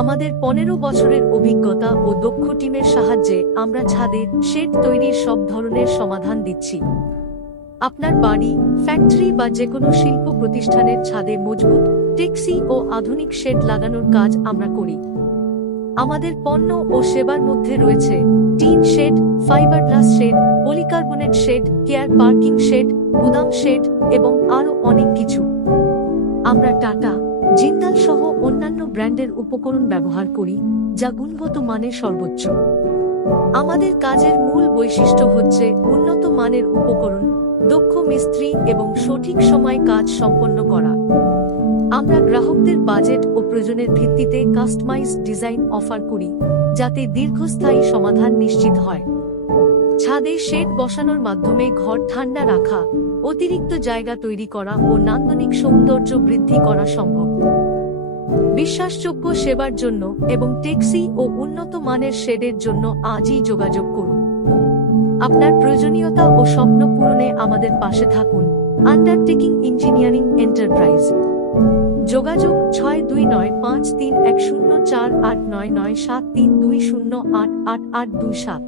আমাদের 15 বছরের অভিজ্ঞতা ও দক্ষ টিমের সাহায্যে আমরা ছাদে শেড তৈরির সব ধরনের সমাধান দিচ্ছি। আপনার বাড়ি, ফ্যাক্টরি বা যেকোনো শিল্প প্রতিষ্ঠানের ছাদে মজবুত, টেকসই ও আধুনিক শেড লাগানোর কাজ আমরা করি। আমাদের পণ্য ও সেবার মধ্যে রয়েছে tin shed, fibreglass shed, polycarbonate shed, car parking shed, গুদাম শেড এবং আরও অনেক কিছু। আমরা টাটা, জিন্দাল সহ অন্যান্য ব্র্যান্ডের উপকরণ ব্যবহার করি, যা গুণগত মানের সর্বোচ্চ। আমাদের কাজের মূল বৈশিষ্ট্য হচ্ছে উন্নত মানের উপকরণ, দক্ষ মিস্ত্রি এবং সঠিক সময়ে কাজ সম্পন্ন করা। আমরা গ্রাহকদের বাজেট ও প্রয়োজনের ভিত্তিতে কাস্টমাইজড ডিজাইন অফার করি, যাতে দীর্ঘস্থায়ী সমাধান নিশ্চিত হয়। ছাদে শেড বসানোর মাধ্যমে ঘর ঠান্ডা রাখা, অতিরিক্ত জায়গা তৈরি করা ও নান্দনিক সৌন্দর্য বৃদ্ধি করা সম্ভব। বিশ্বাসযোগ্য সেবার জন্য এবং টেকসই ও উন্নত মানের শেডের জন্য আজই যোগাযোগ করুন। আপনার প্রয়োজনীয়তা ও স্বপ্ন পূরণে আমাদের পাশে থাকুন। Undertaking engineering enterprise. যোগাযোগ 62953104899732088827।